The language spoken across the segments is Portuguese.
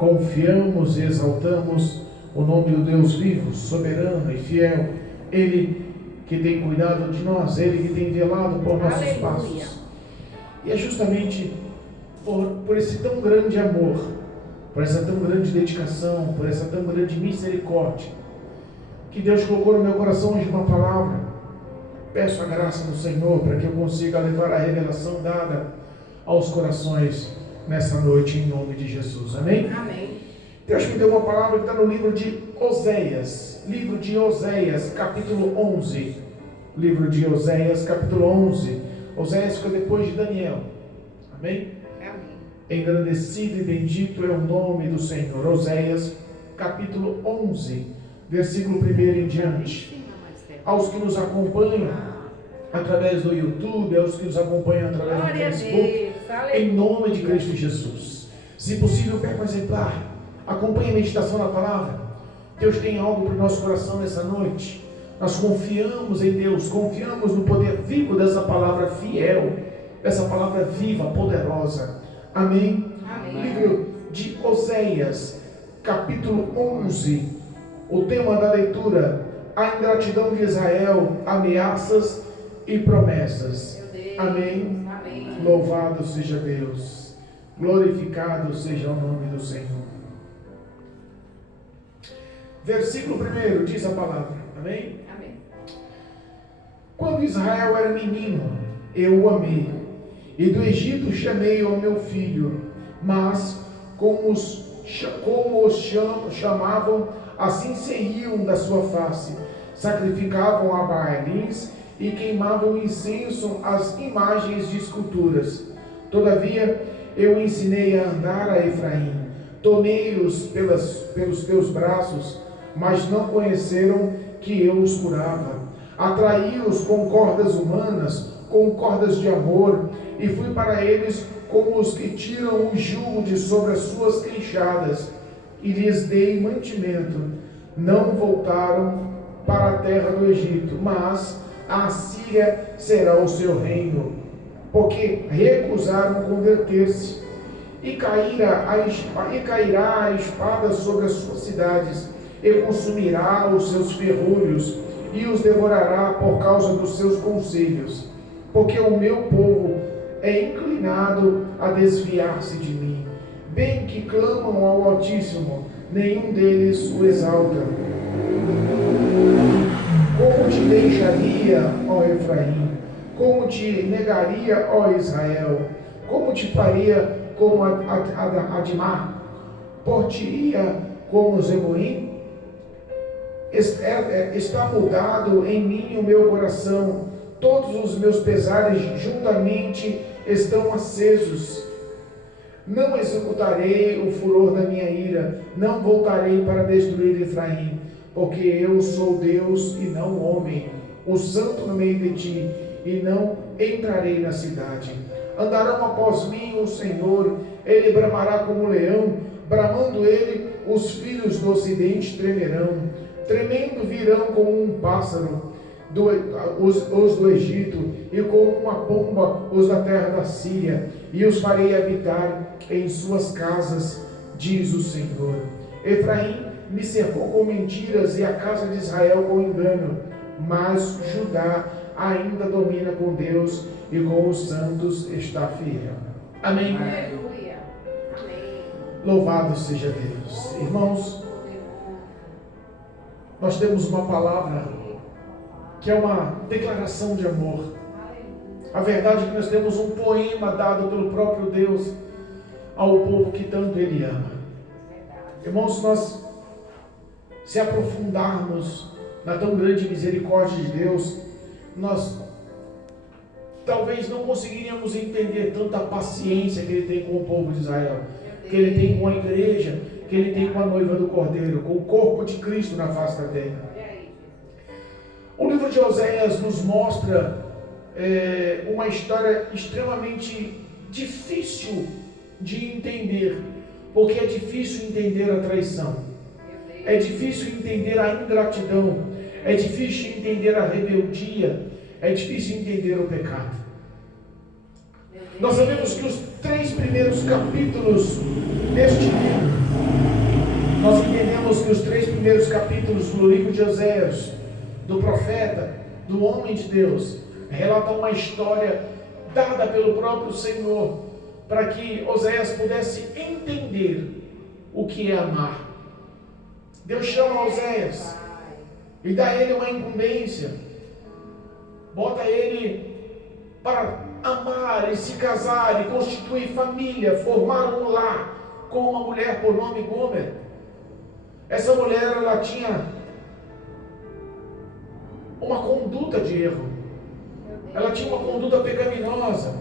confiamos e exaltamos o nome do Deus vivo, soberano e fiel, Ele que tem cuidado de nós, Ele que tem velado por nossos passos. E é justamente por esse tão grande amor, por essa tão grande dedicação, por essa tão grande misericórdia, que Deus colocou no meu coração hoje uma palavra. Peço a graça do Senhor para que eu consiga levar a revelação dada aos corações nessa noite, em nome de Jesus. Amém? Amém. Deus me deu uma palavra que está no livro de Oséias, capítulo 11. Livro de Oséias, capítulo 11. Oséias fica depois de Daniel. Amém? Amém. Engrandecido e bendito é o nome do Senhor. Oséias, capítulo 11, versículo 1 em diante. Aos que nos acompanham através do YouTube, aos que nos acompanham através do Facebook, em nome de Cristo Jesus. Se possível, pega um exemplar. Acompanhe a meditação na palavra. Deus tem algo para o nosso coração nessa noite. Nós confiamos em Deus, confiamos no poder vivo dessa palavra fiel, dessa palavra viva, poderosa. Amém? Amém. Livro de Oséias, capítulo 11. O tema da leitura: a ingratidão de Israel, ameaças e promessas. Amém? Amém. Louvado seja Deus, glorificado seja o nome do Senhor. Versículo 1 diz a palavra. Amém? Amém. Quando Israel era menino, eu o amei, e do Egito chamei ao meu filho, mas como os chamavam, assim se riam da sua face, sacrificavam a Baalins e queimavam incenso às imagens de esculturas. Todavia eu ensinei a andar a Efraim, tomei-os pelos teus braços, mas não conheceram que eu os curava. Atraí-os com cordas humanas, com cordas de amor, e fui para eles como os que tiram o jugo de sobre as suas queixadas, e lhes dei mantimento. Não voltaram para a terra do Egito, mas a Assíria será o seu reino, porque recusaram converter-se, e cairá a espada sobre as suas cidades, e consumirá os seus ferrolhos, e os devorará por causa dos seus conselhos, porque o meu povo é inclinado a desviar-se de mim. Bem que clamam ao Altíssimo, nenhum deles o exalta. Como te deixaria, ó Efraim? Como te negaria, ó Israel? Como te faria como Admar? Por-te-ia como Zeboim? Está mudado em mim o meu coração, todos os meus pesares juntamente estão acesos. Não executarei o furor da minha ira, não voltarei para destruir Efraim, porque eu sou Deus e não homem, o santo no meio de ti, e não entrarei na cidade. Andarão após mim o Senhor, ele bramará como leão, bramando ele, os filhos do ocidente tremerão. Tremendo virão como um pássaro os do Egito, e como uma pomba os da terra da Síria, e os farei habitar em suas casas, diz o Senhor. Efraim me cercou com mentiras, e a casa de Israel com engano, mas Judá ainda domina com Deus, e com os santos está fiel. Amém? Aleluia. Amém. Louvado seja Deus. Irmãos, nós temos uma palavra que é uma declaração de amor. A verdade é que nós temos um poema dado pelo próprio Deus ao povo que tanto Ele ama. Irmãos, se nós se aprofundarmos na tão grande misericórdia de Deus, nós talvez não conseguiríamos entender tanta paciência que Ele tem com o povo de Israel, que Ele tem com a igreja, que Ele tem com a noiva do Cordeiro, com o corpo de Cristo na face da terra. O livro de Oséias nos mostra uma história extremamente difícil de entender, porque é difícil entender a traição, é difícil entender a ingratidão, é difícil entender a rebeldia, é difícil entender o pecado. Nós sabemos que os 3 primeiros capítulos deste livro Nós entendemos que os 3 primeiros capítulos do livro de Oséias, do profeta, do homem de Deus, relatam uma história dada pelo próprio Senhor, para que Oséias pudesse entender o que é amar. Deus chama Oséias e dá a ele uma incumbência, bota ele para amar e se casar e constituir família, formar um lar com uma mulher por nome Gomer. Essa mulher, ela tinha uma conduta de erro, ela tinha uma conduta pecaminosa.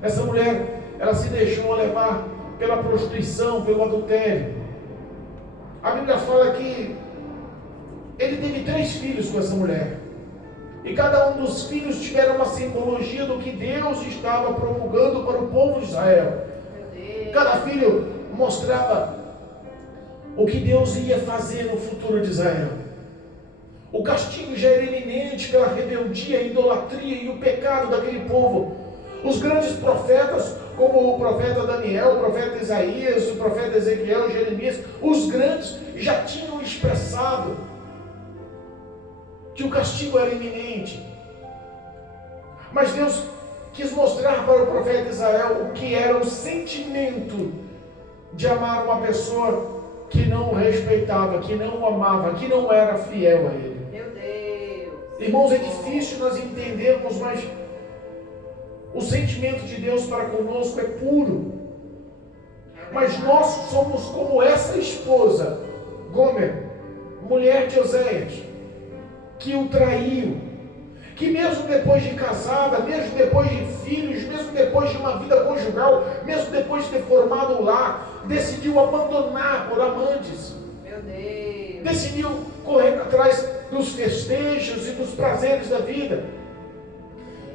Essa mulher, ela se deixou levar pela prostituição, pelo adultério. A Bíblia fala que ele teve 3 filhos com essa mulher, e cada um dos filhos tiveram uma simbologia do que Deus estava promulgando para o povo de Israel. Cada filho mostrava o que Deus ia fazer no futuro de Israel. O castigo já era iminente pela rebeldia, a idolatria e o pecado daquele povo. Os grandes profetas, como o profeta Daniel, o profeta Isaías, o profeta Ezequiel, Jeremias, os grandes já tinham expressado que o castigo era iminente. Mas Deus quis mostrar para o profeta Israel o que era o sentimento de amar uma pessoa que não o respeitava, que não o amava, que não era fiel a ele. Meu Deus! Irmãos, é difícil nós entendermos, mas o sentimento de Deus para conosco é puro. Mas nós somos como essa esposa, Gomer, mulher de Oséias, que o traiu, que mesmo depois de casada, mesmo depois de filhos, mesmo depois de uma vida conjugal, mesmo depois de ter formado um lar, decidiu abandonar por amantes. Meu Deus! Decidiu correr atrás dos festejos e dos prazeres da vida.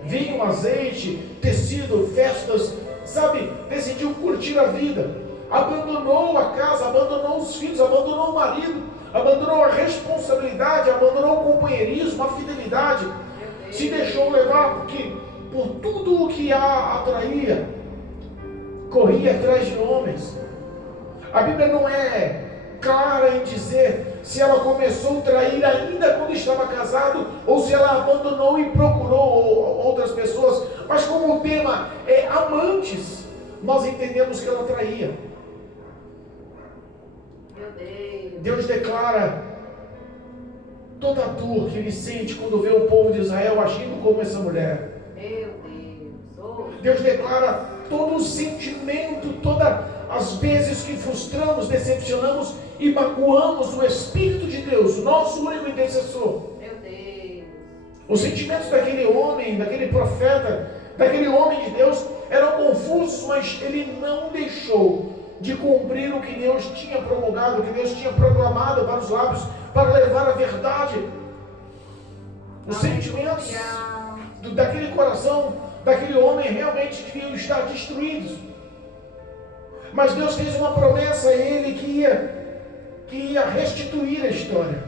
Vinho, azeite, tecido, festas, sabe? Decidiu curtir a vida. Abandonou a casa, abandonou os filhos, abandonou o marido, abandonou a responsabilidade, abandonou o companheirismo, a fidelidade. Se deixou levar por tudo o que a atraía. Corria atrás de homens. A Bíblia não é clara em dizer se ela começou a trair ainda quando estava casado, ou se ela abandonou e procurou outras pessoas. Mas como o tema é amantes, nós entendemos que ela traía. Meu Deus! Deus declara toda a dor que ele sente quando vê o povo de Israel agindo como essa mulher. Meu Deus! Deus declara todo o sentimento, todas as vezes que frustramos, decepcionamos e magoamos o Espírito de Deus, o nosso único intercessor. Meu Deus! Os sentimentos daquele homem, daquele profeta, daquele homem de Deus eram confusos, mas ele não deixou de cumprir o que Deus tinha promulgado, o que Deus tinha proclamado para os lábios, para levar a verdade. Os sentimentos daquele coração, daquele homem realmente deviam estar destruídos. Mas Deus fez uma promessa a ele que ia restituir a história.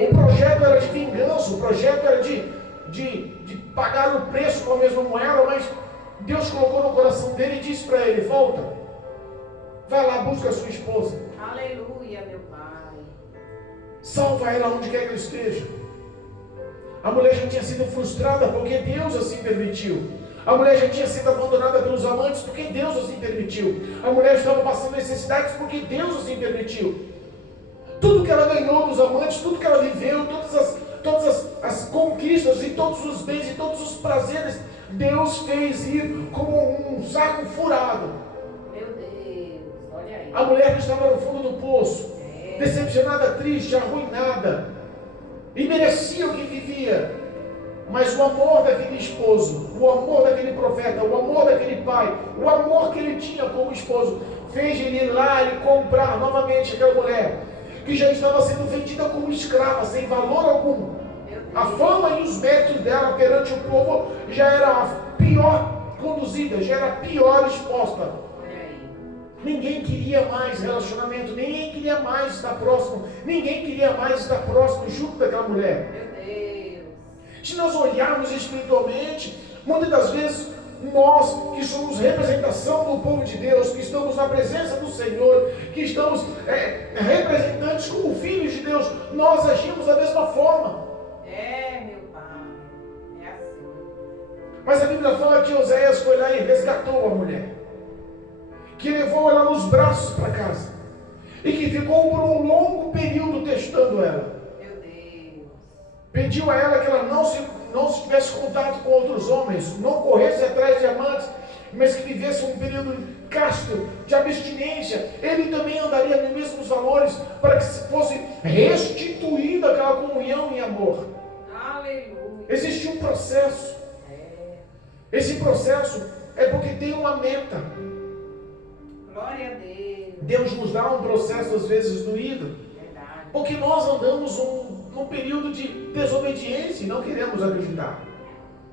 O projeto era de vingança, o projeto era de pagar o preço com a mesma moeda, mas Deus colocou no coração dele e disse para ele: volta, vai lá, busca a sua esposa. Aleluia, meu Pai. Salva ela onde quer que ela esteja. A mulher já tinha sido frustrada porque Deus assim permitiu. A mulher já tinha sido abandonada pelos amantes porque Deus assim permitiu. A mulher estava passando necessidades porque Deus assim permitiu. Tudo que ela ganhou dos amantes, tudo que ela viveu, todas as conquistas e todos os bens e todos os prazeres, Deus fez ir como um saco furado. Meu Deus, olha aí. A mulher que estava no fundo do poço, decepcionada, triste, arruinada, e merecia o que vivia. Mas o amor daquele esposo, o amor daquele profeta, o amor daquele pai, o amor que ele tinha como esposo, fez ele ir lá e comprar novamente aquela mulher, que já estava sendo vendida como escrava, sem valor algum. A fama e os méritos dela perante o povo já era a pior conduzida, já era a pior exposta. Ninguém queria mais relacionamento, ninguém queria mais estar próximo, ninguém queria mais estar próximo junto daquela mulher. Meu Deus. Se nós olharmos espiritualmente, muitas das vezes nós que somos representação do povo de Deus, que estamos na presença do Senhor, que estamos representantes como filhos de Deus, nós agimos da mesma forma. Meu pai, é assim. Mas a Bíblia fala que Oséias foi lá e resgatou a mulher, que levou ela nos braços para casa, e que ficou por um longo período testando ela. Meu Deus. Pediu a ela que ela não tivesse contato com outros homens, não corresse atrás de amantes, mas que vivesse um período casto, de abstinência. Ele também andaria nos mesmos valores, para que fosse restituída aquela comunhão e amor. Aleluia. Existe um processo. Esse processo é porque tem uma meta. Glória a Deus. Deus nos dá um processo às vezes doído, Verdade. porque nós andamos num período de desobediência e não queremos acreditar.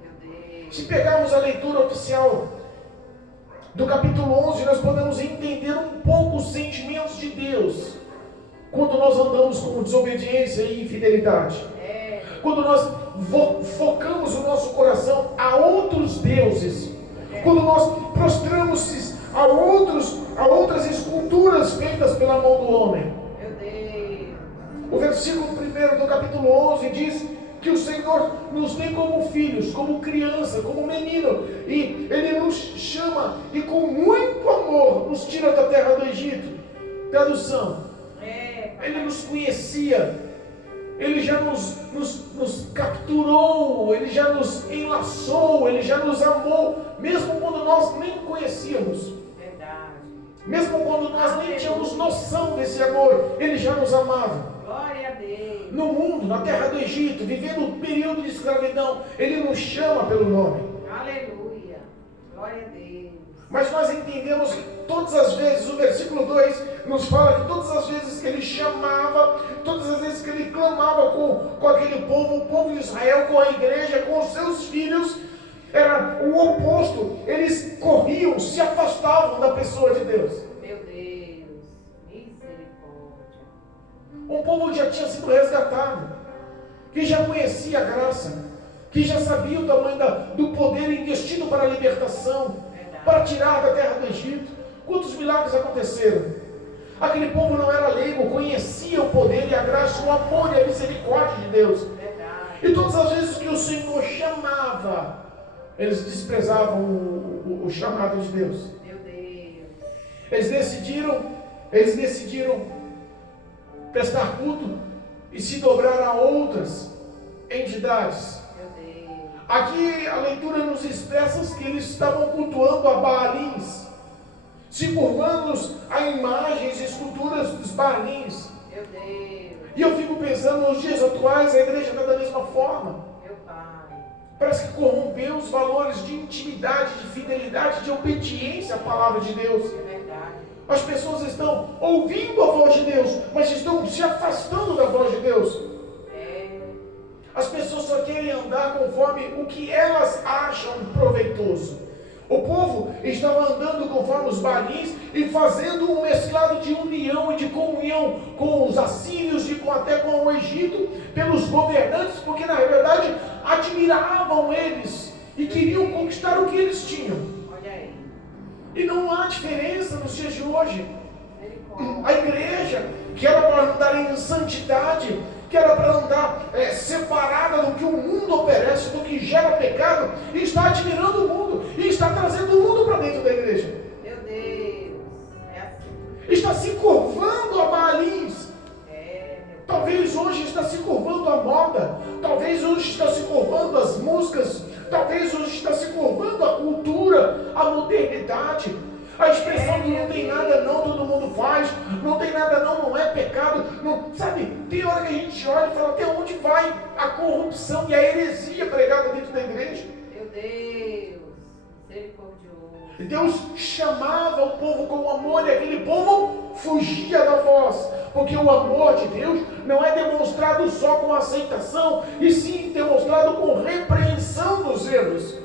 Meu Deus. Se pegarmos a leitura oficial do capítulo 11, nós podemos entender um pouco os sentimentos de Deus quando nós andamos com desobediência e infidelidade. Quando nós focamos o nosso coração a outros deuses, quando nós prostramos a outras esculturas feitas pela mão do homem. Meu Deus. O versículo 1 do capítulo 11 diz que o Senhor nos tem como filhos, como criança, como menino, e Ele nos chama e com muito amor nos tira da terra do Egito. Tradução: Ele nos conhecia, Ele já nos capturou, Ele já nos enlaçou, Ele já nos amou, mesmo quando nós nem conhecíamos. Mesmo quando nós nem tínhamos noção desse amor, Ele já nos amava. Glória a Deus. No mundo, na terra do Egito, vivendo um período de escravidão, Ele nos chama pelo nome. Aleluia. Glória a Deus. Mas nós entendemos que todas as vezes, o versículo 2 nos fala que todas as vezes que Ele chamava, todas as vezes que Ele clamava com aquele povo, o povo de Israel, com a igreja, com os seus filhos, era o oposto. Eles corriam, se afastavam da pessoa de Deus. Meu Deus, misericórdia. Um povo que já tinha sido resgatado, que já conhecia a graça, que já sabia o tamanho do poder investido para a libertação, para tirar da terra do Egito. Quantos milagres aconteceram? Aquele povo não era leigo, conhecia o poder e a graça, o amor e a misericórdia de Deus. E todas as vezes que o Senhor chamava, eles desprezavam o chamado de Deus. Meu Deus. Eles decidiram prestar culto e se dobrar a outras entidades. Meu Deus. Aqui a leitura nos expressa que eles estavam cultuando a Baalins, se curvando a imagens e esculturas dos Baalins. Meu Deus. E eu fico pensando, nos dias atuais a igreja está da mesma forma. Meu Pai. Parece que corrompeu os valores de intimidade, de fidelidade, de obediência à palavra de Deus. É verdade. As pessoas estão ouvindo a voz de Deus, mas estão se afastando da voz de Deus. As pessoas só querem andar conforme o que elas acham proveitoso. O povo estava andando conforme os Baalins e fazendo um mesclado de união e de comunhão com os assírios e até com o Egito, pelos governantes, porque na verdade admiravam eles e queriam conquistar o que eles tinham. Olha aí. E não há diferença nos dias de hoje. A igreja, que era para andar em santidade, que era para andar separada do que o mundo oferece, do que gera pecado, e está admirando o mundo, e está trazendo o mundo para dentro da igreja. Meu Deus, é assim. Está se curvando a Baalins. Talvez hoje está se curvando a moda, talvez hoje está se curvando as músicas, talvez hoje está se curvando a cultura, a modernidade. A expressão de não tem nada não, todo mundo faz, não tem nada não é pecado. Não, sabe, tem hora que a gente olha e fala, até onde vai a corrupção e a heresia pregada dentro da igreja? Meu Deus, misericordioso. Deus chamava o povo com amor e aquele povo fugia da voz, porque o amor de Deus não é demonstrado só com aceitação, e sim demonstrado com repreensão dos erros.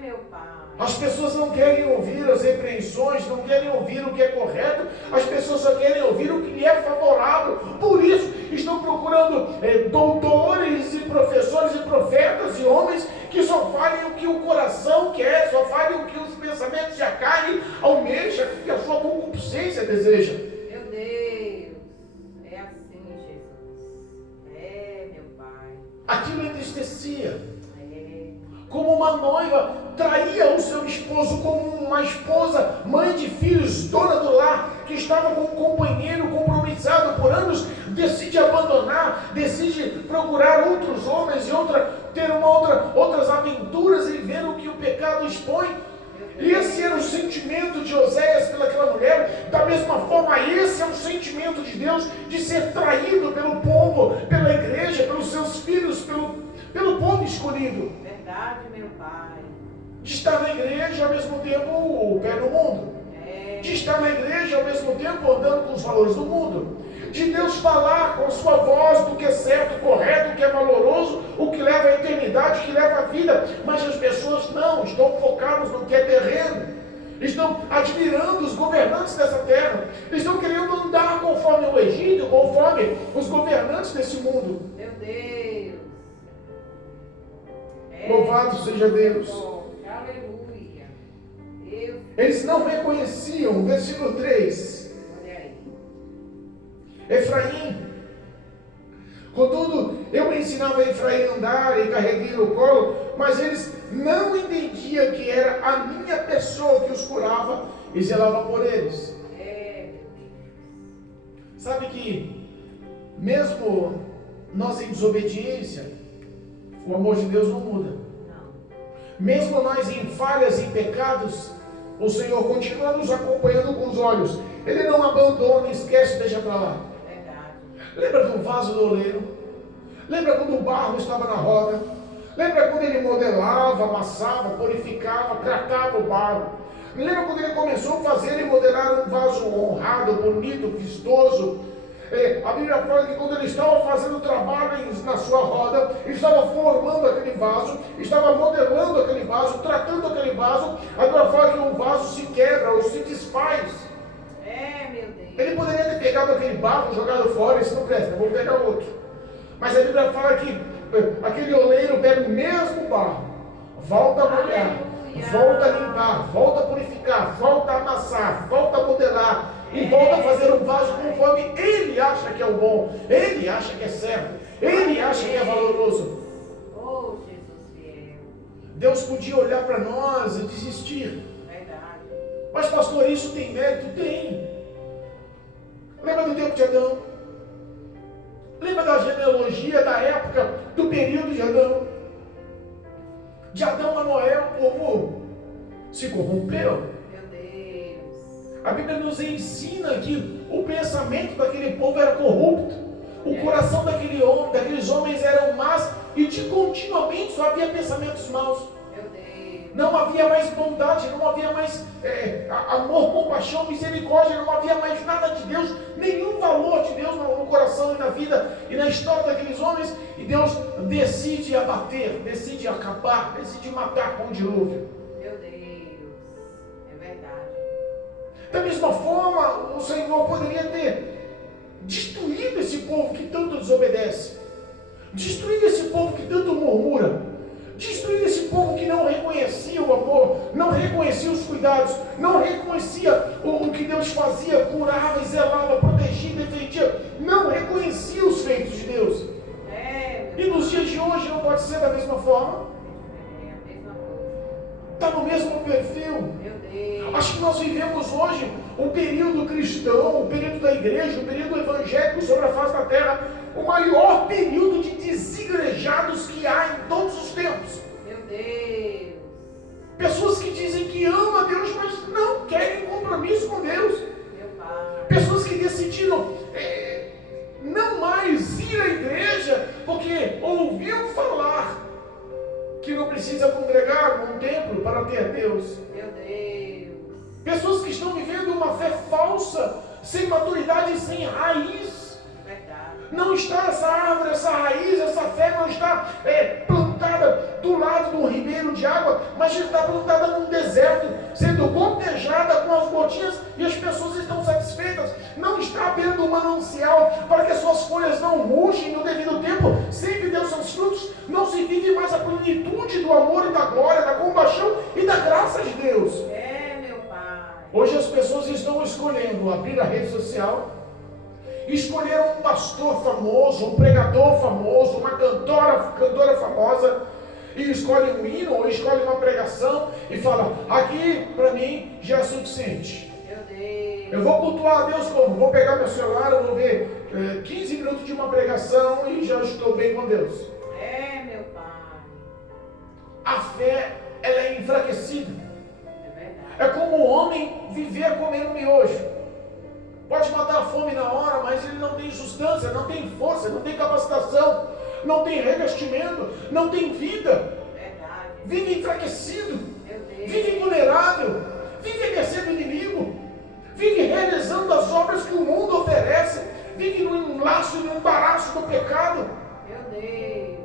Meu Pai. As pessoas não querem ouvir as repreensões, não querem ouvir o que é correto, as pessoas só querem ouvir o que lhe é favorável. Por isso estão procurando doutores e professores e profetas e homens que só fale o que o coração quer, só fale o que os pensamentos e a carne almeja, que a sua concupiscência deseja. Meu Deus, é assim, Jesus. É, meu Pai. Aquilo entristecia. É. Como uma noiva traía o seu esposo, como uma esposa, mãe de filhos, dona do lar, que estava com um companheiro compromissado por anos, decide abandonar, decide procurar outros homens e ter outras aventuras e ver o que o pecado expõe. E esse era o sentimento de Oséias pelaquela mulher. Da mesma forma, esse é o sentimento de Deus, de ser traído pelo povo, pela igreja, pelos seus filhos, pelo povo escolhido. Verdade, meu Pai. De estar na igreja ao mesmo tempo o pé no mundo. De estar na igreja ao mesmo tempo andando com os valores do mundo. De Deus falar com a sua voz do que é certo, correto, o que é valoroso, o que leva à eternidade, o que leva à vida. Mas as pessoas não, estão focadas no que é terreno. Estão admirando os governantes dessa terra. Estão querendo andar conforme o Egito, conforme os governantes desse mundo. Meu Deus. Louvado seja Deus. Aleluia. Deus. Eles não reconheciam, versículo 3. Olha aí. Efraim. Contudo, eu ensinava a Efraim a andar e carreguei no colo, mas eles não entendiam que era a minha pessoa que os curava e zelava por eles. Sabe que, mesmo nós em desobediência, o amor de Deus não muda. Mesmo nós em falhas, em pecados, o Senhor continua nos acompanhando com os olhos. Ele não abandona, esquece, deixa para lá. Lembra do vaso do oleiro? Lembra quando o barro estava na roda? Lembra quando ele modelava, amassava, purificava, tratava o barro? Lembra quando ele começou a fazer e modelar um vaso honrado, bonito, vistoso? A Bíblia fala que quando ele estava fazendo o trabalho na sua roda, ele estava formando aquele vaso, estava modelando aquele vaso, tratando aquele vaso. A Bíblia fala que o vaso se quebra ou se desfaz. Meu Deus. Ele poderia ter pegado aquele barro, jogado fora, isso não presta, vou pegar outro. Mas a Bíblia fala que aquele oleiro pega o mesmo barro, volta a molhar, volta a limpar, volta a purificar, volta a amassar, volta a modelar e volta a fazer um vaso conforme ele acha que é o bom, ele acha que é certo, ele acha que é valoroso. Oh, Jesus fiel. Deus podia olhar para nós e desistir. Verdade. Mas pastor, isso tem mérito? Tem. Lembra do tempo de Adão? Lembra da genealogia da época, do período de Adão? De Adão a Noé, o povo se corrompeu. Meu Deus. A Bíblia nos ensina que o pensamento daquele povo era corrupto. O coração daqueles homens eram más e de continuamente só havia pensamentos maus. Meu Deus. Não havia mais bondade, não havia mais amor, compaixão, misericórdia, não havia mais nada de Deus, nenhum valor de Deus no coração e na vida e na história daqueles homens. E Deus decide abater, decide acabar, decide matar com o dilúvio. Meu Deus. É verdade. Da mesma forma, o Senhor poderia ter destruído esse povo que tanto desobedece, destruído esse povo que tanto murmura, destruir esse povo que não reconhecia o amor, não reconhecia os cuidados, não reconhecia o que Deus fazia, curava, zelava, protegia, defendia, não reconhecia os feitos de Deus. E nos dias de hoje não pode ser da mesma forma? É a mesma coisa. Está no mesmo perfil. Meu Deus. Acho que nós vivemos hoje o período cristão, o período da igreja, o período evangélico sobre a face da terra, o maior período de desigrejados que há em todos os tempos. Meu Deus. Pessoas que dizem que amam a Deus, mas não querem compromisso com Deus. Meu Pai. Pessoas que decidiram não mais ir à igreja porque ouviu falar que não precisa congregar num templo para ter Deus. Meu Deus. Pessoas que estão vivendo uma fé falsa, sem maturidade e sem raiz. Verdade. Não está essa árvore, essa raiz, essa fé não está plantada do lado de um ribeiro de água, mas está plantada num deserto, sendo gotejada com as gotinhas e as pessoas estão satisfeitas. Não está abrindo um manancial para que as suas folhas não murchem no devido tempo, sempre dê os seus frutos. Não se vive mais a plenitude do amor e da glória, da compaixão e da graça de Deus. Meu Pai. Hoje as pessoas estão escolhendo abrir a rede social, escolher um pastor famoso, um pregador famoso, uma cantora famosa, e escolhe um hino ou escolhe uma pregação e fala: aqui para mim já é suficiente. Meu Deus. Eu vou cultuar a Deus como? Vou pegar meu celular, eu vou ver 15 minutos de uma pregação e já estou bem com Deus. Meu Pai. A fé, ela é enfraquecida. É verdade. É como o homem viver comendo miojo. Pode matar a fome na hora, mas ele não tem substância, não tem força, não tem capacitação, não tem revestimento, não tem vida. Verdade. Vive enfraquecido, Meu Deus. vive vulnerável, vive à mercê do inimigo, vive realizando as obras que o mundo oferece, vive no enlaço e no embaraço do pecado. Meu Deus.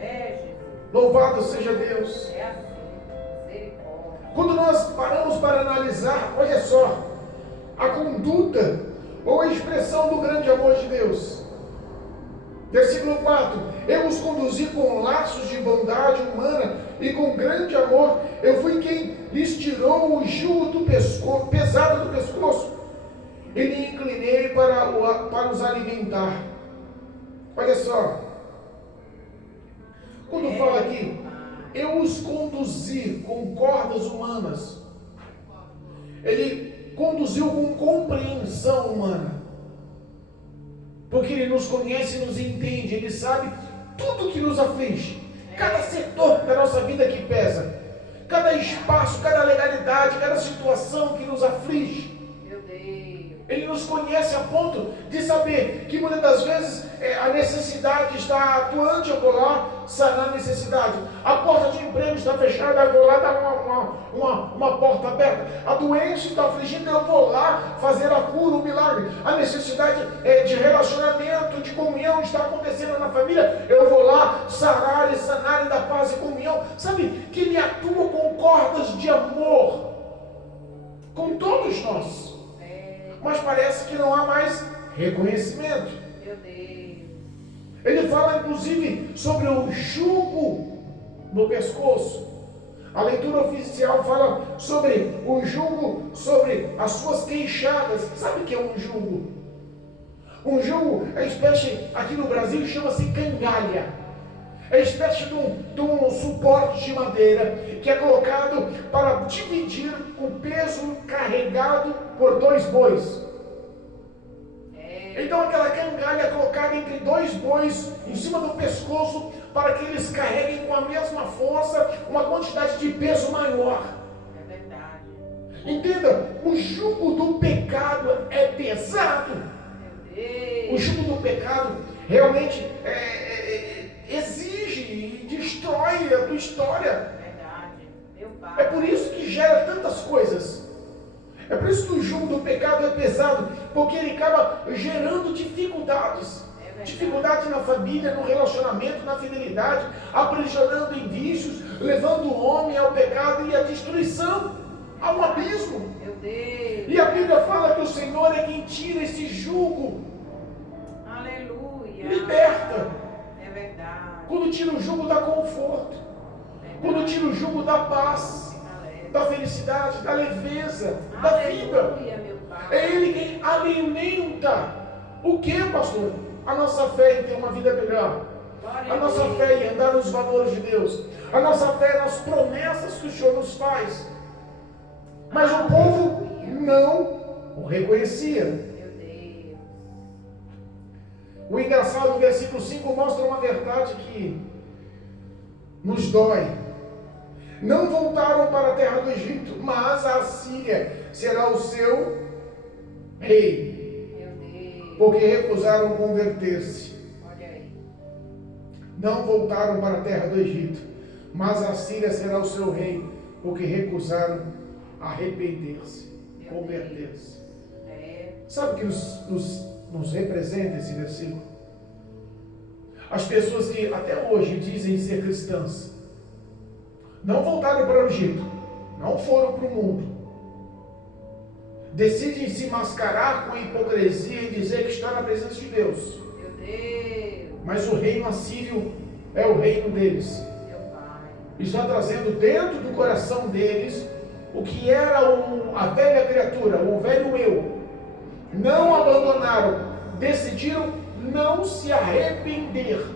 Jesus. Louvado seja Deus. É assim. Misericórdia. Quando nós paramos para analisar, olha só, a conduta ou a expressão do grande amor de Deus. Versículo 4: eu os conduzi com laços de bondade humana e com grande amor. Eu fui quem lhes tirou o jugo do pescoço, pesado do pescoço, e me inclinei para os alimentar. Olha só, quando fala aqui, eu os conduzi com cordas humanas, ele conduziu com compreensão humana, porque ele nos conhece e nos entende, ele sabe tudo que nos aflige, cada setor da nossa vida que pesa, cada espaço, cada legalidade, cada situação que nos aflige. Meu Deus. Ele nos conhece a ponto de saber que muitas das vezes a necessidade está atuante, eu vou lá sanar a necessidade. A porta de emprego está fechada, eu vou lá dar uma porta aberta. A doença está afligindo, eu vou lá fazer a cura, o milagre. A necessidade de relacionamento, de comunhão está acontecendo na família, eu vou lá sarar e sanar e dar paz e comunhão. Sabe que ele atua com cordas de amor com todos nós. Mas parece que não há mais reconhecimento. Meu Deus. Ele fala inclusive sobre o jugo no pescoço. A leitura oficial fala sobre o jugo, sobre as suas queixadas. Sabe o que é um jugo? Um jugo é espécie, aqui no Brasil chama-se cangalha. É espécie de um suporte de madeira que é colocado para dividir o peso carregado por 2 bois. Então aquela cangalha é colocada entre 2 bois em cima do pescoço para que eles carreguem com a mesma força uma quantidade de peso maior. É verdade. Entenda, o jugo do pecado é pesado. Meu Deus. O jugo do pecado realmente exige e destrói a tua história. Verdade. Meu Pai. É por isso que gera tantas coisas. É por isso que o jugo do pecado é pesado, porque ele acaba gerando dificuldades. Dificuldade na família, no relacionamento, na fidelidade, aprisionando em vícios, levando o homem ao pecado e à destruição, a um abismo. Meu Deus. E a Bíblia fala que o Senhor é quem tira esse jugo, Aleluia. liberta. É verdade. Quando tira o jugo dá conforto, quando tira o jugo dá paz, da felicidade, da leveza, da vida. Aleluia, meu Pai. É Ele quem alimenta. O que, pastor? A nossa fé em ter uma vida melhor. A nossa fé em andar nos valores de Deus. A nossa fé nas promessas que o Senhor nos faz. Mas o povo não o reconhecia. Meu Deus. O engraçado, o versículo 5 mostra uma verdade que nos dói. Não voltaram para a terra do Egito, mas a Assíria será o seu rei. Porque recusaram converter-se. Olha aí. Não voltaram para a terra do Egito, mas a Síria será o seu rei, porque recusaram arrepender-se, converter-se. Sabe o que nos representa esse versículo? As pessoas que até hoje dizem ser cristãs, não voltaram para o Egito, não foram para o mundo. Decidem se mascarar com hipocrisia e dizer que está na presença de Deus. Meu Deus. Mas o reino assírio é o reino deles. Meu Pai. Está trazendo dentro do coração deles o que era a velha criatura, o velho eu. Não abandonaram, decidiram não se arrepender,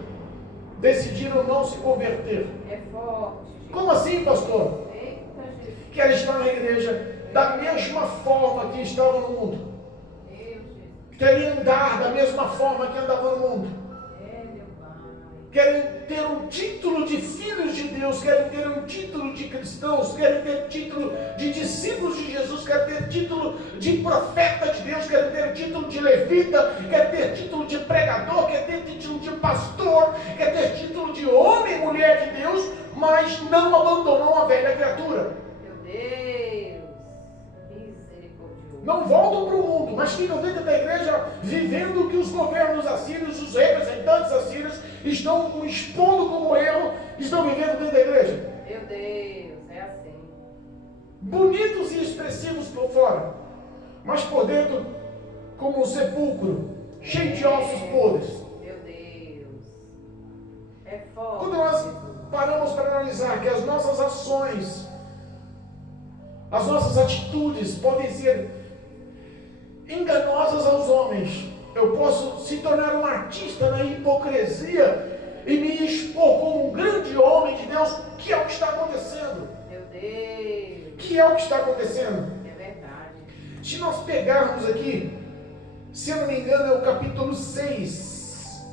decidiram não se converter. É forte. Jesus. Como assim, pastor? Eita, Jesus. Quer estar na igreja da mesma forma que estava no mundo, Meu Jesus. querem andar da mesma forma que andava no mundo, É, meu Pai. querem ter um título de filhos de Deus, querem ter um título de cristãos, querem ter título de discípulos de Jesus, querem ter título de profeta de Deus, querem ter título de levita, querem ter título de pregador, querem ter título de pastor, querem ter título de homem e mulher de Deus, mas não abandonam a velha criatura. Meu Deus. Misericordioso. Não voltam para o mundo, mas ficam dentro da igreja vivendo o que os governos assírios, os representantes assírios estão expondo como erro, estão vivendo dentro da igreja. Meu Deus, é assim. Bonitos e expressivos por fora, mas por dentro como um sepulcro, cheio de ossos podres. Meu Deus. É forte. Quando nós Jesus. paramos para analisar que as nossas ações, as nossas atitudes podem ser enganosas aos homens, eu posso se tornar um artista na hipocrisia e me expor como um grande homem de Deus, que é o que está acontecendo. Meu Deus. Que é o que está acontecendo. É verdade. Se nós pegarmos aqui, se eu não me engano, é o capítulo 6.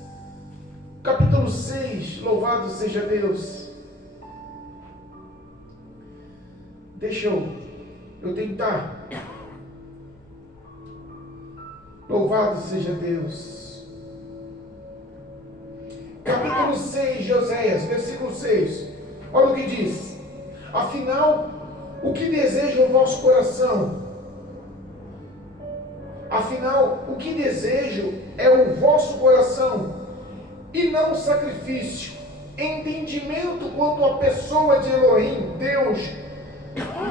Capítulo 6, louvado seja Deus. Deixa eu tentar. Louvado seja Deus. Capítulo 6 de Oséias, versículo 6. Olha o que diz. Afinal, o que deseja o vosso coração? Afinal, o que desejo é o vosso coração, e não sacrifício, entendimento quanto à pessoa de Elohim, Deus,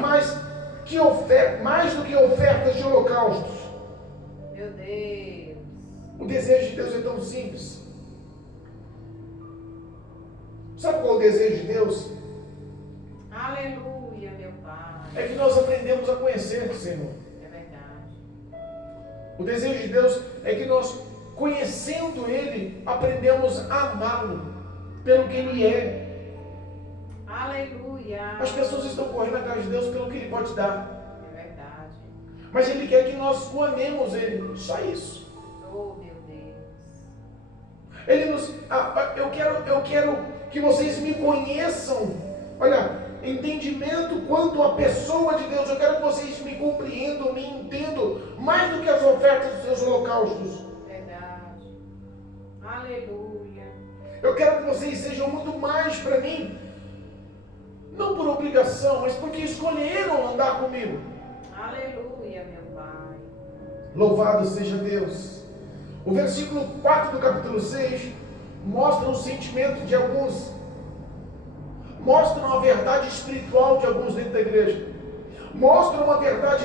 mais do que ofertas de holocaustos. Meu Deus. O desejo de Deus é tão simples. Sabe qual é o desejo de Deus? Aleluia, meu Pai. É que nós aprendemos a conhecer o Senhor. É verdade. O desejo de Deus é que nós, conhecendo Ele, aprendemos a amá-lo pelo que Ele é. Aleluia. As pessoas estão correndo atrás de Deus pelo que Ele pode dar. É verdade. Mas Ele quer que nós o amemos Ele. Só isso. Oh, meu Deus. Ele nos... eu quero que vocês me conheçam. Olha, entendimento quanto à pessoa de Deus. Eu quero que vocês me compreendam, me entendam, mais do que as ofertas dos seus holocaustos. Verdade. Aleluia. Eu quero que vocês sejam muito mais para mim, não por obrigação, mas porque escolheram andar comigo. Aleluia, meu Pai. Louvado seja Deus. O versículo 4 do capítulo 6 mostra o sentimento de alguns, mostra uma verdade espiritual de alguns dentro da igreja, mostra uma verdade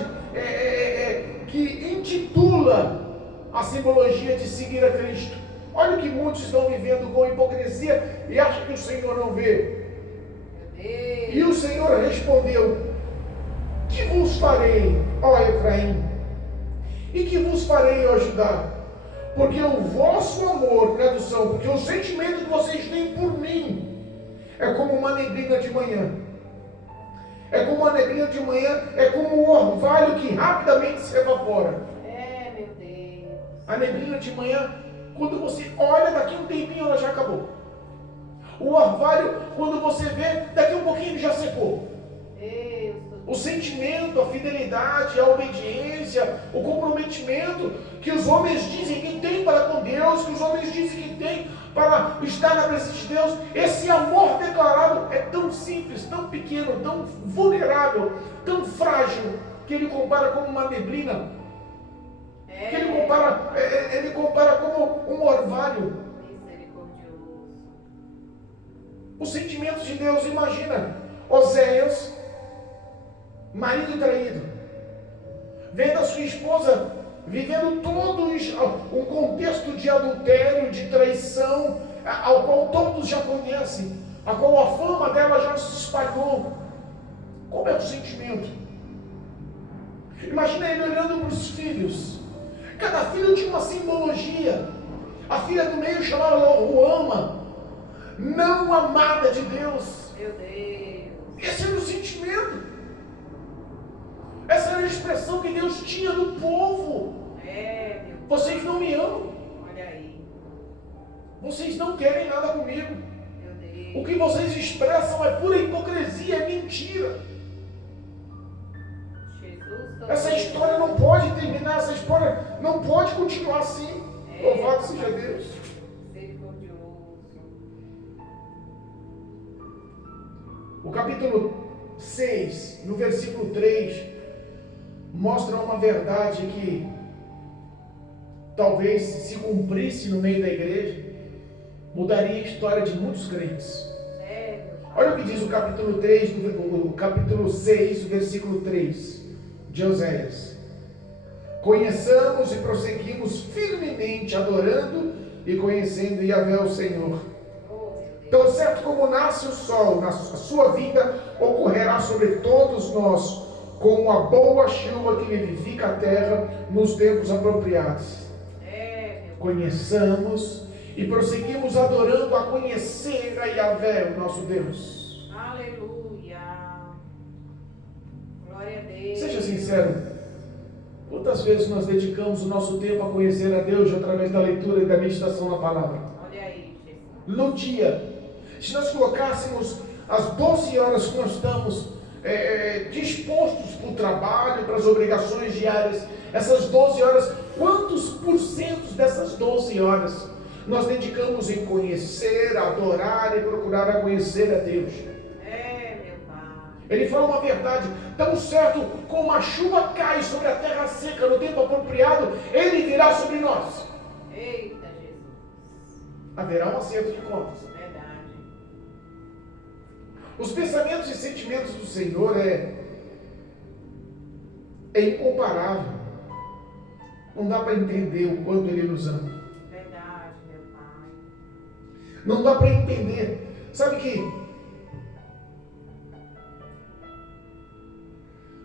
que intitula a simbologia de seguir a Cristo. Olha o que muitos estão vivendo com hipocrisia e acham que o Senhor não vê. Meu Deus. E o Senhor respondeu: que vos farei, ó Efraim? E que vos farei, ó Judá? Porque o vosso amor, tradução, porque o sentimento que vocês têm por mim é como uma neblina de manhã. É como uma neblina de manhã, é como um orvalho que rapidamente se evapora. É, meu Deus. A neblina de manhã, quando você olha, daqui a um tempinho ela já acabou. O orvalho, quando você vê, daqui a um pouquinho ele já secou. Deus. O sentimento, a fidelidade, a obediência, o comprometimento que os homens dizem que tem para com Deus, que os homens dizem que tem para estar na presença de Deus, esse amor declarado é tão simples, tão pequeno, tão vulnerável, tão frágil, que ele compara como uma neblina, que ele compara como um orvalho. Misericordioso. Os sentimentos de Deus, imagina, Oséias, marido traído, vendo a sua esposa vivendo todo um contexto de adultério, de traição, ao qual todos já conhecem, a qual a fama dela já se espalhou. Como é o sentimento? Imagina ele olhando para os filhos. Cada filho tinha uma simbologia. A filha do meio chamava Ruama, não amada de Deus. Meu Deus. Esse era o sentimento. Essa era a expressão que Deus tinha do povo. Meu Vocês não me amam. Olha aí. Vocês não querem nada comigo. Meu Deus. O que vocês expressam é pura hipocrisia, é mentira. Jesus, Essa história não pode terminar, essa história não pode continuar assim. Louvado seja Deus. Misericordioso. O capítulo 6, no versículo 3, mostra uma verdade que talvez se cumprisse no meio da igreja, mudaria a história de muitos crentes. Olha o que diz o capítulo 3, o capítulo 6, o versículo 3 de Oséias. Conheçamos e prosseguimos firmemente, adorando e conhecendo Yahvé o Senhor. Tão certo como nasce o sol, a sua vinda ocorrerá sobre todos nós, como uma boa chuva que vivifica a terra nos tempos apropriados. Conheçamos e prosseguimos adorando a conhecer a Yahvé, o nosso Deus. Aleluia. Glória a Deus. Seja sincero. Quantas vezes nós dedicamos o nosso tempo a conhecer a Deus através da leitura e da meditação na palavra? Olha aí, Jesus. No dia, se nós colocássemos as 12 horas que nós estamos dispostos para o trabalho, para as obrigações diárias, essas 12 horas, quantos porcentos dessas 12 horas nós dedicamos em conhecer, adorar e procurar a conhecer a Deus? Ele fala uma verdade, tão certo como a chuva cai sobre a terra seca no tempo apropriado, ele virá sobre nós. Eita, Jesus. Haverá um acerto de contas. Verdade. Os pensamentos e sentimentos do Senhor é incomparável. Não dá para entender o quanto Ele nos ama. Verdade, meu Pai. Não dá para entender. Sabe que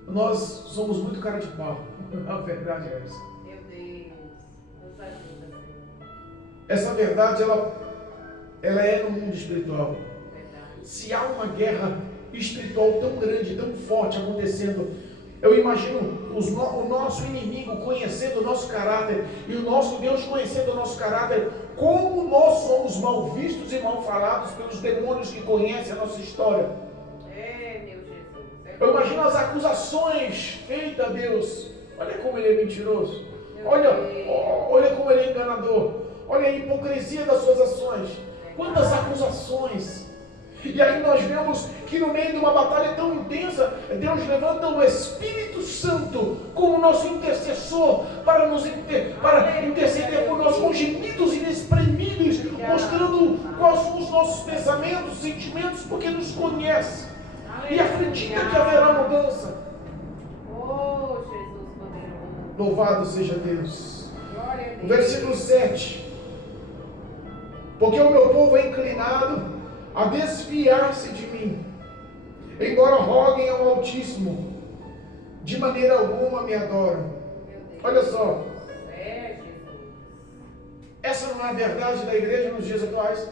nós somos muito cara de pau. A verdade é essa. Meu Deus. Nos ajuda, Senhor. Essa verdade, ela é no mundo espiritual. Verdade. Se há uma guerra espiritual tão grande, tão forte acontecendo, eu imagino o nosso inimigo conhecendo o nosso caráter e o nosso Deus conhecendo o nosso caráter, como nós somos mal vistos e mal falados pelos demônios que conhecem a nossa história. Eu imagino as acusações feitas a Deus. Olha como ele é mentiroso. Olha como ele é enganador. Olha a hipocrisia das suas ações. Quantas acusações. E aí nós vemos que no meio de uma batalha tão intensa, Deus levanta o Espírito Santo como nosso intercessor para interceder por nós com gemidos inexprimíveis, mostrando quais são os nossos pensamentos, sentimentos, porque nos conhece. E acredita que haverá mudança. Oh, Jesus poderoso. Louvado seja Deus. Glória a Deus. O versículo 7. Porque o meu povo é inclinado a desviar-se de mim, embora roguem ao Altíssimo, de maneira alguma me adoram. Olha só. Jesus. Essa não é a verdade da igreja nos dias atuais?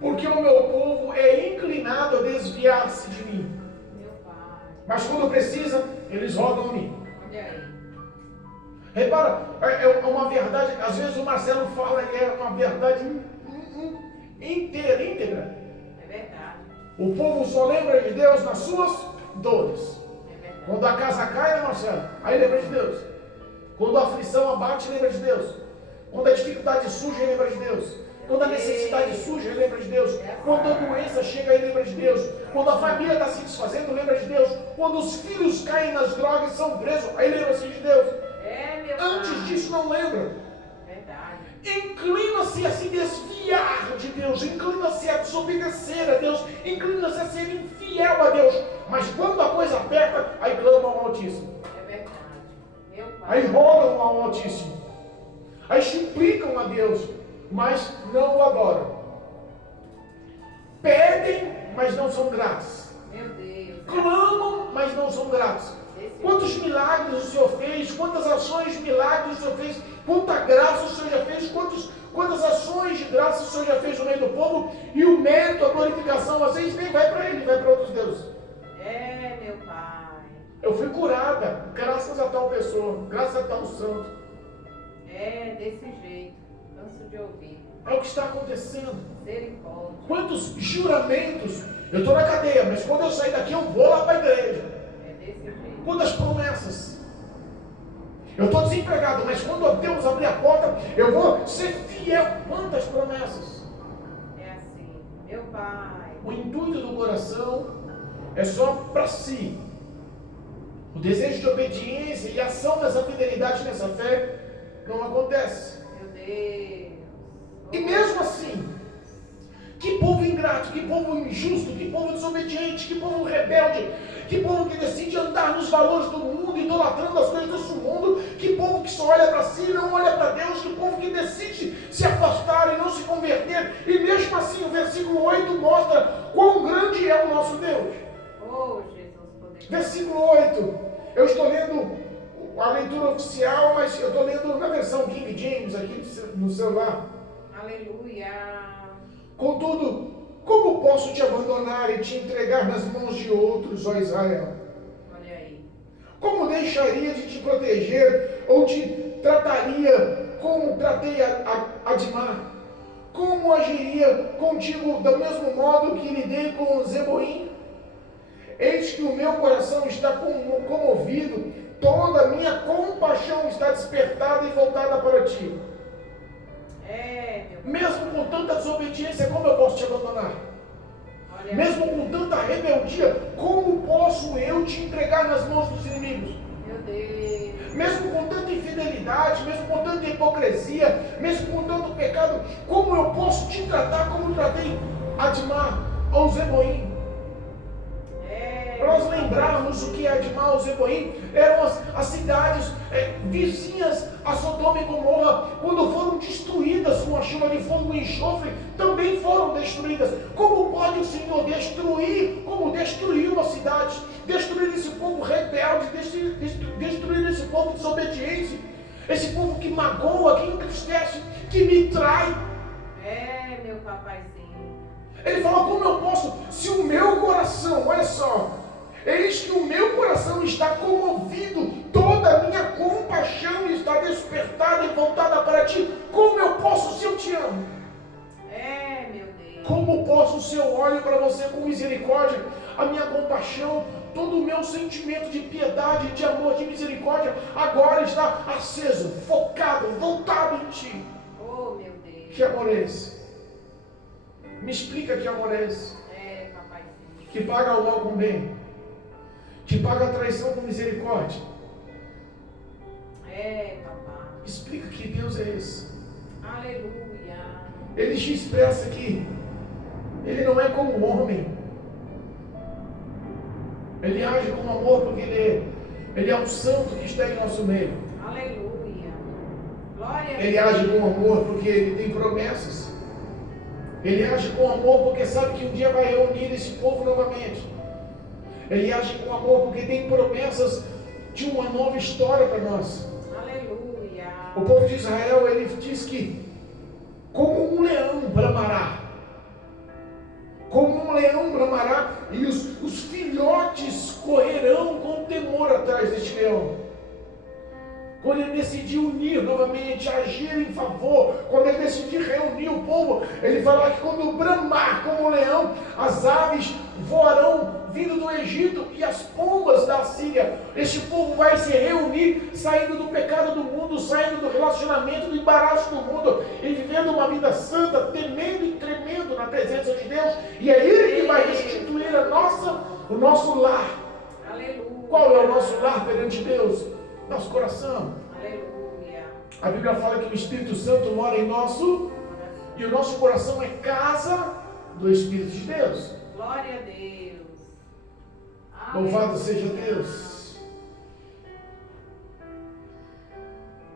Porque o meu povo é inclinado a desviar-se de mim. Meu Pai. Mas quando precisa, eles rogam a mim. Olha aí. Repara, é uma verdade, às vezes o Marcelo fala que é uma verdade íntegra. É verdade. O povo só lembra de Deus nas suas dores. É verdade. Quando a casa cai, né, Marcelo? Aí lembra de Deus. Quando a aflição abate, lembra de Deus. Quando a dificuldade surge, lembra de Deus. Quando a necessidade surge, lembra de Deus. Quando a doença chega, lembra de Deus. Quando a família está se desfazendo, lembra de Deus. Quando os filhos caem nas drogas e são presos, aí lembra-se de Deus. Antes disso, não lembra. Verdade. Inclina-se a se desviar de Deus. Inclina-se a desobedecer a Deus. Inclina-se a ser infiel a Deus. Mas quando a coisa aperta, aí clamam ao Altíssimo. É verdade. Meu Pai. Aí rogam ao Altíssimo. Aí suplicam a Deus. mas não o adoram. Pedem, mas não são gratos. Meu Deus. Clamam, mas não são gratos. Quantos milagres o Senhor fez, quantas ações de milagres o Senhor fez, quanta graça o Senhor já fez, quantas ações de graça o Senhor já fez no meio do povo, e o mérito, a glorificação, às vezes nem vai para ele, vai para outros deuses. É, meu Pai. Eu fui curada, graças a tal pessoa, graças a tal santo. É, desse jeito. Canso de ouvir. É o que está acontecendo. Misericórdia. Quantos juramentos, eu estou na cadeia, mas quando eu sair daqui eu vou lá para a igreja. É desse jeito. Quantas promessas. Eu estou desempregado, mas quando Deus abrir a porta, eu vou ser fiel. Quantas promessas. É assim. Meu Pai. O intuito do coração é só para si. O desejo de obediência e ação nessa fidelidade, nessa fé, não acontece. Meu Deus. E mesmo assim, que povo ingrato, que povo injusto, que povo desobediente, que povo rebelde, que povo que decide andar nos valores do mundo, idolatrando as coisas desse mundo, que povo que só olha para si e não olha para Deus, que povo que decide se afastar e não se converter. E mesmo assim, o versículo 8 mostra quão grande é o nosso Deus. Oh, Jesus poderoso. Versículo 8, eu estou lendo a leitura oficial, mas eu estou lendo na versão King James aqui no celular. Aleluia. Contudo, como posso te abandonar e te entregar nas mãos de outros, ó Israel? Olha aí. Como deixaria de te proteger ou te trataria como tratei a Admar? Como agiria contigo do mesmo modo que lidei com Zeboim? Eis que o meu coração está comovido, toda a minha compaixão está despertada e voltada para ti. Mesmo com tanta desobediência, como eu posso te abandonar? Olha. Mesmo com tanta rebeldia, como posso eu te entregar nas mãos dos inimigos? Meu Deus. Mesmo com tanta infidelidade, mesmo com tanta hipocrisia, mesmo com tanto pecado, como eu posso te tratar como tratei Admar ou Zeboim? Para nós lembrarmos o que é Admar ou Zeboim, eram as cidades vizinhas a Sodoma e Gomorra, quando foram destruídas com a chuva de fogo e enxofre, também foram destruídas. Como pode o Senhor destruir, como destruir uma cidade, destruir esse povo rebelde, destruir esse povo desobediente, esse povo que magoa, que entristece, que me trai? Meu papaizinho. Ele fala, como eu posso, se o meu coração, olha só, eis que o meu coração está comovido, toda a minha compaixão está despertada e voltada para ti. Como eu posso, se eu te amo? Meu Deus. Como posso, se eu olho para você com misericórdia, a minha compaixão, todo o meu sentimento de piedade, de amor, de misericórdia, agora está aceso, focado, voltado em ti. Oh, meu Deus. Que amor é esse? Me explica que amor é esse? Papaizinho. Que paga o mal com bem, que paga a traição com misericórdia. Papai. Explica que Deus é esse. Aleluia. Ele te expressa que ele não é como um homem. Ele age com amor porque ele é um santo que está em nosso meio. Aleluia. Glória a Deus. Ele age com amor porque ele tem promessas. Ele age com amor porque sabe que um dia vai reunir esse povo novamente. Ele age com amor porque tem promessas de uma nova história para nós. Aleluia. O povo de Israel, ele diz que como um leão bramará. Como um leão bramará, e os filhotes correrão com temor atrás deste leão. Quando ele decidiu unir novamente, agir em favor, quando ele decidiu reunir o povo, ele fala que quando bramar como um leão, as aves voarão vindo do Egito e as pombas da Síria. Este povo vai se reunir, saindo do pecado do mundo, saindo do relacionamento, do embaraço do mundo, e vivendo uma vida santa, temendo e tremendo na presença de Deus. E é Ele que vai restituir o nosso lar. Aleluia. Qual é o nosso lar perante Deus? Nosso coração. Aleluia. A Bíblia fala que o Espírito Santo mora em nosso, e o nosso coração é casa do Espírito de Deus. Glória a Deus. Louvado seja Deus.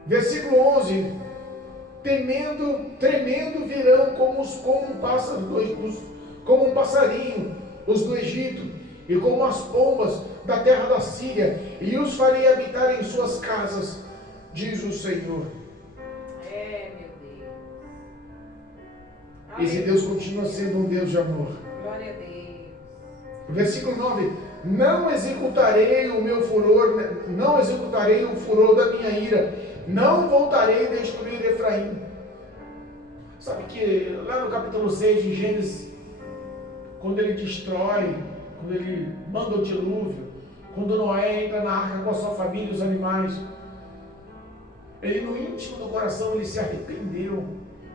Versículo 11. tremendo virão como um passarinho, os do Egito, e como as pombas da terra da Síria, e os farei habitar em suas casas, diz o Senhor. Meu Deus. Esse Deus continua sendo um Deus de amor. Glória a Deus. Versículo 9: não executarei o meu furor, não executarei o furor da minha ira, não voltarei a destruir Efraim. Sabe que lá no capítulo 6 de Gênesis, quando ele destrói, quando ele manda o dilúvio, quando Noé entra na arca com a sua família e os animais, ele no íntimo do coração ele se arrependeu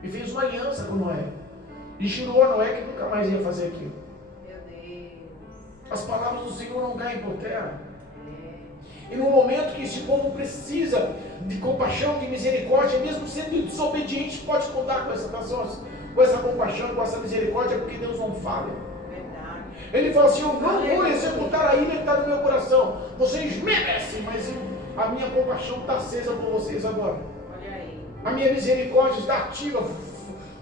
e fez uma aliança com Noé e jurou a Noé que nunca mais ia fazer aquilo. Meu Deus. As palavras do Senhor não caem por terra. E no momento que esse povo precisa de compaixão, de misericórdia, mesmo sendo desobediente, pode contar com essa compaixão, com essa misericórdia, porque Deus não falha. Verdade. Ele fala assim: eu não vou executar a ira que está no meu coração. Vocês merecem, mas a minha compaixão está acesa por vocês agora. Olha aí. A minha misericórdia está ativa,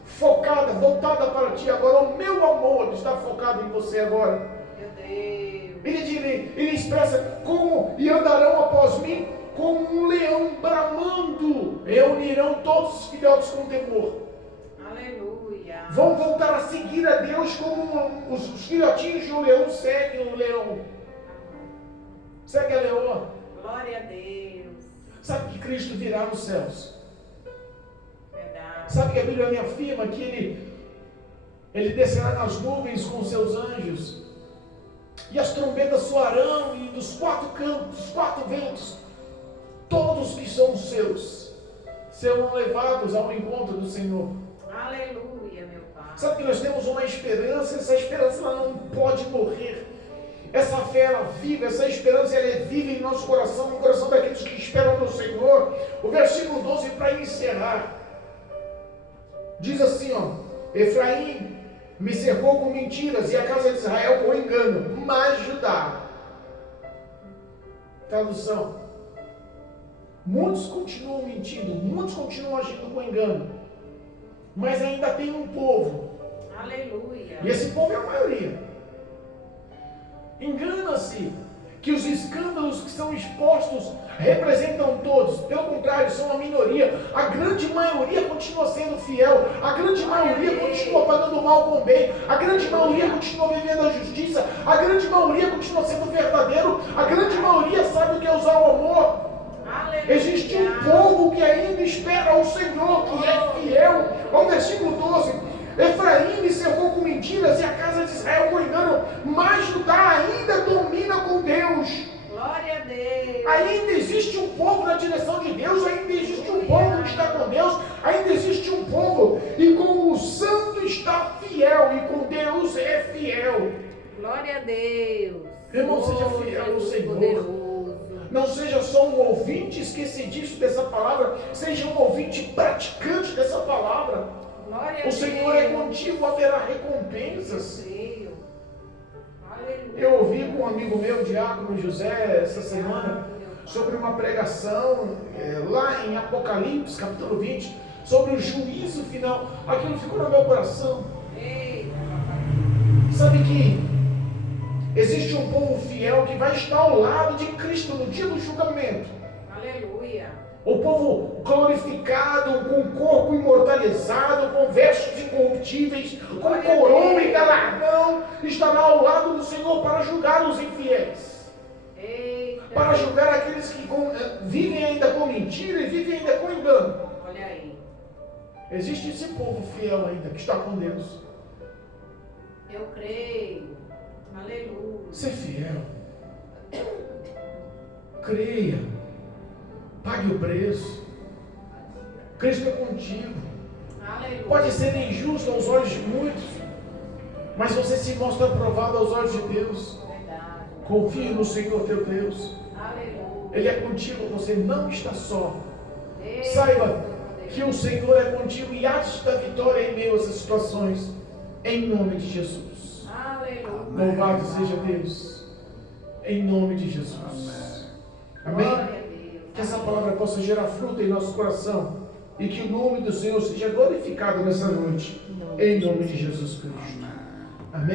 focada, voltada para ti agora. O meu amor está focado em você agora. Meu Deus. Ele expressa como e andarão após mim como um leão bramando. Reunirão todos os filhotes com temor. Aleluia. Vão voltar a seguir a Deus como os filhotinhos de um leão seguem o leão. Segue a leoa. Glória a Deus. Sabe que Cristo virá nos céus? Verdade. Sabe que a Bíblia me afirma que ele descerá nas nuvens com seus anjos, e as trombetas soarão, e dos quatro cantos, dos quatro ventos, todos que são seus serão levados ao encontro do Senhor. Aleluia, meu Pai. Sabe que nós temos uma esperança, essa esperança ela não pode morrer. Essa fé ela vive, essa esperança ela é viva em nosso coração, no coração daqueles que esperam no Senhor. O versículo 12, para encerrar, diz assim, Efraim me cercou com mentiras e a casa de Israel com engano, mas Judá. Tradução: muitos continuam mentindo, muitos continuam agindo com engano, mas ainda tem um povo. Aleluia. E esse povo é a maioria. Engana-se que os escândalos que são expostos representam todos. Pelo contrário, são a minoria. A grande maioria continua sendo fiel. A grande maioria continua pagando mal com bem. A grande maioria continua vivendo a justiça. A grande maioria continua sendo verdadeiro. A grande maioria sabe o que é usar o amor. Aleluia. Existe um povo que ainda espera o Senhor, que é fiel. Ao versículo 12: Efraim me cercou com mentiras e a casa de Israel com engano, mas Judá ainda domina com Deus. Glória a Deus. Ainda existe um povo na direção de Deus, ainda existe um povo que está com Deus, ainda existe um povo, e com o santo está fiel, e com Deus é fiel. Glória a Deus. Irmão, seja fiel ao Senhor. Poderoso. Não seja só um ouvinte esquecediço dessa palavra, seja um ouvinte praticante dessa palavra. Glória O Senhor é contigo, haverá recompensas. Eu ouvi com um amigo meu, Diácono José, essa semana, sobre uma pregação lá em Apocalipse, capítulo 20, sobre o juízo final. Aquilo ficou no meu coração. Sabe que existe um povo fiel que vai estar ao lado de Cristo no dia do julgamento. Aleluia. O povo glorificado, com o corpo imortalizado, com vestes incorruptíveis, com coroa e galardão, estará ao lado do Senhor para julgar os infiéis. Eita. Para julgar aqueles que vivem ainda com mentira e vivem ainda com engano. Olha aí. Existe esse povo fiel ainda, que está com Deus. Eu creio. Aleluia. Ser fiel. Creia. Pague o preço. Cristo é contigo. Aleluia. Pode ser injusto aos olhos de muitos, mas você se mostra aprovado aos olhos de Deus. Verdade. Confie no Senhor teu Deus. Aleluia. Ele é contigo, você não está só. Deus. Saiba que o Senhor é contigo e há-te da vitória em meio a essas situações. Em nome de Jesus. Aleluia. Louvado seja Deus. Em nome de Jesus. Amém? Glória a Deus. Que essa palavra possa gerar fruto em nosso coração. E que o nome do Senhor seja glorificado nessa noite. Em nome de Jesus Cristo. Amém.